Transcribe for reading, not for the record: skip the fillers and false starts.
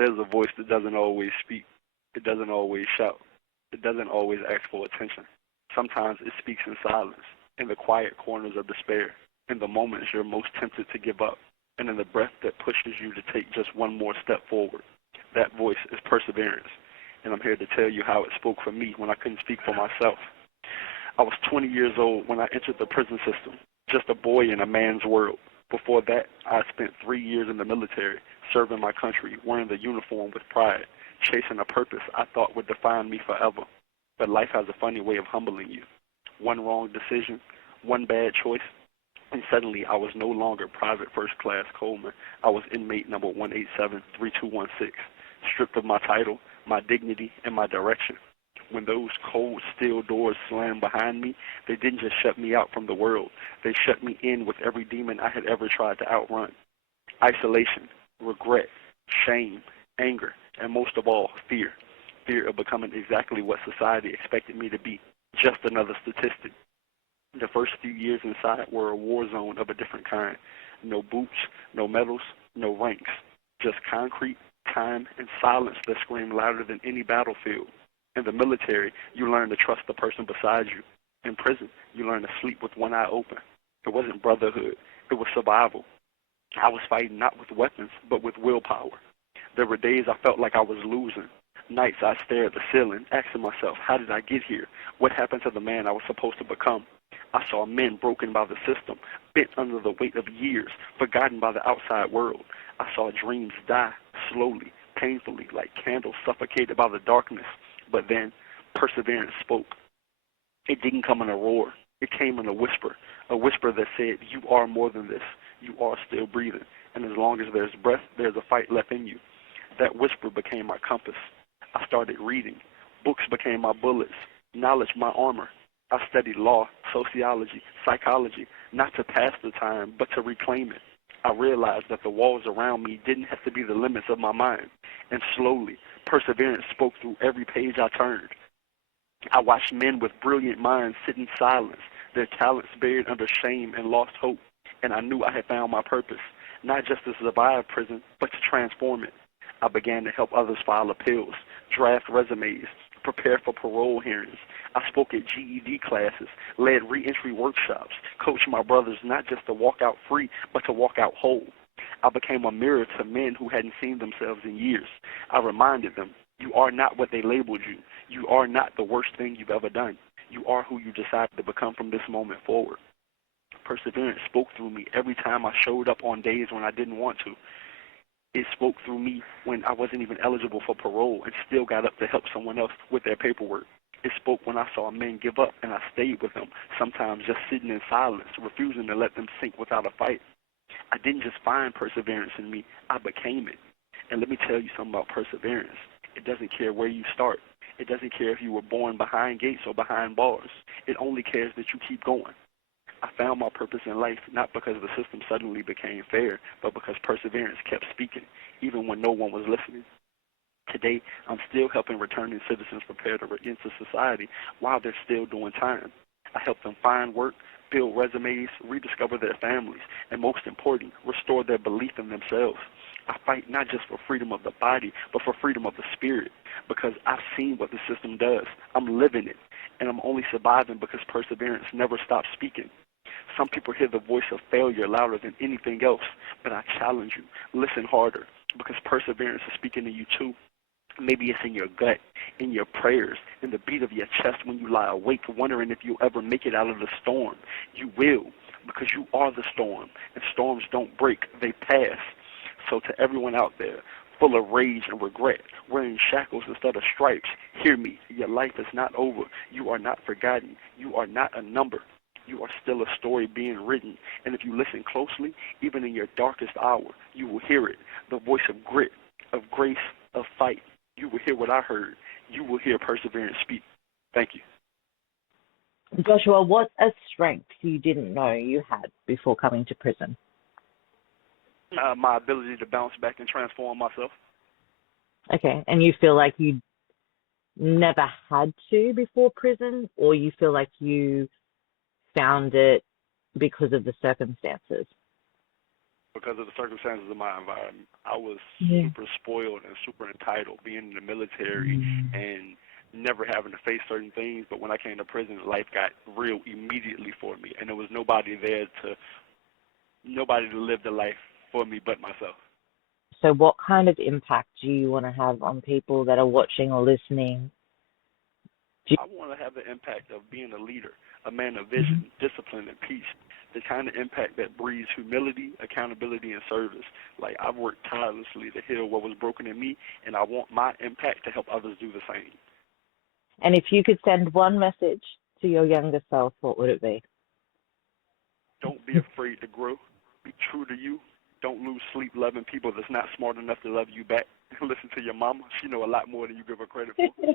There's a voice that doesn't always speak. It doesn't always shout. It doesn't always ask for attention. Sometimes it speaks in silence, in the quiet corners of despair, in the moments you're most tempted to give up, and in the breath that pushes you to take just one more step forward. That voice is perseverance, and I'm here to tell you how it spoke for me when I couldn't speak for myself. I was 20 years old when I entered the prison system, just a boy in a man's world. Before that, I spent 3 years in the military, serving my country, wearing the uniform with pride, chasing a purpose I thought would define me forever. But life has a funny way of humbling you. One wrong decision, one bad choice, and suddenly I was no longer Private First Class Coleman. I was inmate number 1873216, stripped of my title, my dignity, and my direction. When those cold steel doors slammed behind me, they didn't just shut me out from the world. They shut me in with every demon I had ever tried to outrun. Isolation, regret, shame, anger, and most of all, fear. Fear of becoming exactly what society expected me to be, just another statistic. The first few years inside were a war zone of a different kind. No boots, no medals, no ranks. Just concrete, time, and silence that screamed louder than any battlefield. In the military, you learn to trust the person beside you. In prison, you learn to sleep with one eye open. It wasn't brotherhood. It was survival. I was fighting not with weapons, but with willpower. There were days I felt like I was losing. Nights I stared at the ceiling, asking myself, how did I get here? What happened to the man I was supposed to become? I saw men broken by the system, bent under the weight of years, forgotten by the outside world. I saw dreams die, slowly, painfully, like candles suffocated by the darkness. But then, perseverance spoke. It didn't come in a roar. It came in a whisper that said, you are more than this. You are still breathing. And as long as there's breath, there's a fight left in you. That whisper became my compass. I started reading. Books became my bullets. Knowledge my armor. I studied law, sociology, psychology, not to pass the time, but to reclaim it. I realized that the walls around me didn't have to be the limits of my mind. And slowly, perseverance spoke through every page I turned. I watched men with brilliant minds sit in silence, their talents buried under shame and lost hope. And I knew I had found my purpose, not just to survive prison, but to transform it. I began to help others file appeals, draft resumes, prepare for parole hearings. I spoke at GED classes, led reentry workshops, coached my brothers not just to walk out free, but to walk out whole. I became a mirror to men who hadn't seen themselves in years. I reminded them, you are not what they labeled you. You are not the worst thing you've ever done. You are who you decided to become from this moment forward. Perseverance spoke through me every time I showed up on days when I didn't want to. It spoke through me when I wasn't even eligible for parole and still got up to help someone else with their paperwork. It spoke when I saw men give up and I stayed with them, sometimes just sitting in silence, refusing to let them sink without a fight. I didn't just find perseverance in me, I became it. And let me tell you something about perseverance. It doesn't care where you start. It doesn't care if you were born behind gates or behind bars. It only cares that you keep going. I found my purpose in life not because the system suddenly became fair, but because perseverance kept speaking, even when no one was listening. Today, I'm still helping returning citizens prepare to re-enter society while they're still doing time. I help them find work, build resumes, rediscover their families, and most important, restore their belief in themselves. I fight not just for freedom of the body, but for freedom of the spirit, because I've seen what the system does. I'm living it, and I'm only surviving because perseverance never stops speaking. Some people hear the voice of failure louder than anything else, but I challenge you, listen harder, because perseverance is speaking to you too. Maybe it's in your gut, in your prayers, in the beat of your chest when you lie awake, wondering if you'll ever make it out of the storm. You will, because you are the storm, and storms don't break, they pass. So to everyone out there, full of rage and regret, wearing shackles instead of stripes, hear me, your life is not over. You are not forgotten. You are not a number. You are still a story being written. And if you listen closely, even in your darkest hour, you will hear it, the voice of grit, of grace, of fight. You will hear what I heard. You will hear perseverance speak. Thank you. Joshua, what's a strength you didn't know you had before coming to prison? My ability to bounce back and transform myself. Okay, and you feel like you never had to before prison, or you feel like you found it because of the circumstances? because of the circumstances of my environment. I was Yeah. super spoiled and super entitled being in the military Mm. and never having to face certain things. But when I came to prison, life got real immediately for me, and there was nobody there nobody to live the life for me but myself. So what kind of impact do you want to have on people that are watching or listening? Do I want to have the impact of being a leader, a man of you, vision, discipline, and peace. The kind of impact that breeds humility, accountability, and service. Like, I've worked tirelessly to heal what was broken in me, and I want my impact to help others do the same. and if you could send one message to your younger self, what would it be? Don't be afraid to grow. Be true to you. Don't lose sleep loving people that's not smart enough to love you back. Listen to your mama. She know a lot more than you give her credit for.